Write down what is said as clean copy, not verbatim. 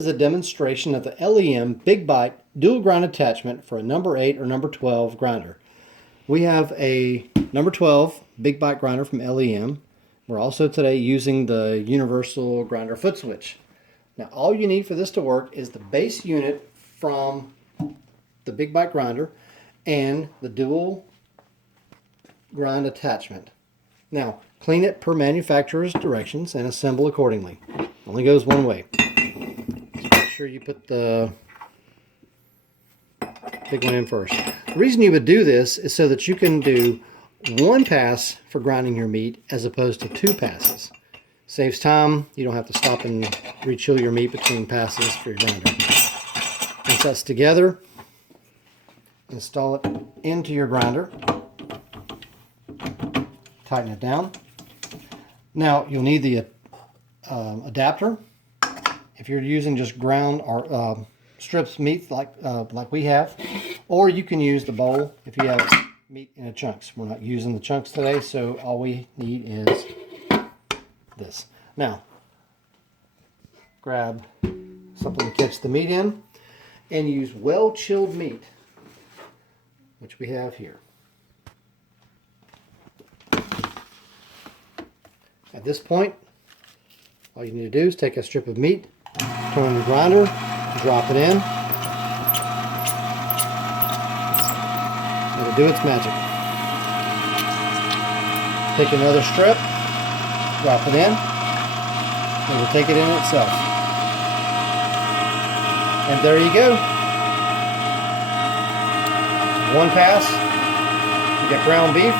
This is a demonstration of the LEM Big Bite dual grind attachment for a number 8 or number 12 grinder. We have a number 12 Big Bite grinder from LEM. We're also today using the universal grinder foot switch. Now all you need for this to work is the base unit from the Big Bite grinder and the dual grind attachment. Now clean it per manufacturer's directions and assemble accordingly. Only goes one way. Make sure you put the big one in first. The reason you would do this is so that you can do one pass for grinding your meat as opposed to 2 passes. Saves time. You don't have to stop and rechill your meat between passes for your grinder. Once that's together, install it into your grinder. Tighten it down. Now you'll need the adapter. If you're using just ground or strips meat like we have, or you can use the bowl if you have meat in chunks. We're not using the chunks today, so all we need is this. Now, grab something to catch the meat in, and use well-chilled meat, which we have here. At this point, all you need to do is take a strip of meat, turn the grinder, drop it in, let it do its magic. Take another strip, drop it in, and it'll take it in itself. And there you go. One pass, you get ground beef,